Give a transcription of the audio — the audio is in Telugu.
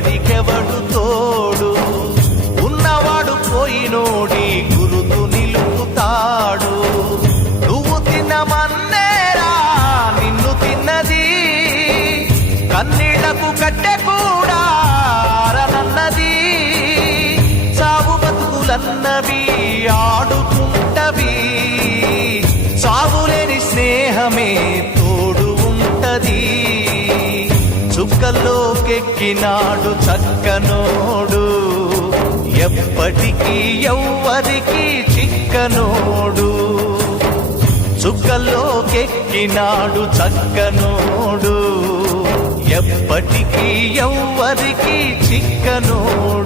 ఎవ్వడికెవడు తోడు, ఉన్నవాడు పోయినోడి గురుతు నిలుపుతాడు. నువ్వు తినమన్నేరా నిన్ను తిన్నది, కన్నీళ్లకు కట్టె కూడా ఆరనన్నది. సాగు బతుకులన్నవి ఆడుకుంటవి, సాగులేని స్నేహమే తోడు ఉంటది. చుక్కల్లోకెక్కినాడు చక్కనోడు, ఎప్పటికీ ఎవ్వరికి చిక్కనోడు. చుక్కల్లోకెక్కినాడు చక్కనోడు, ఎప్పటికీ ఎవ్వరికి చిక్కనోడు.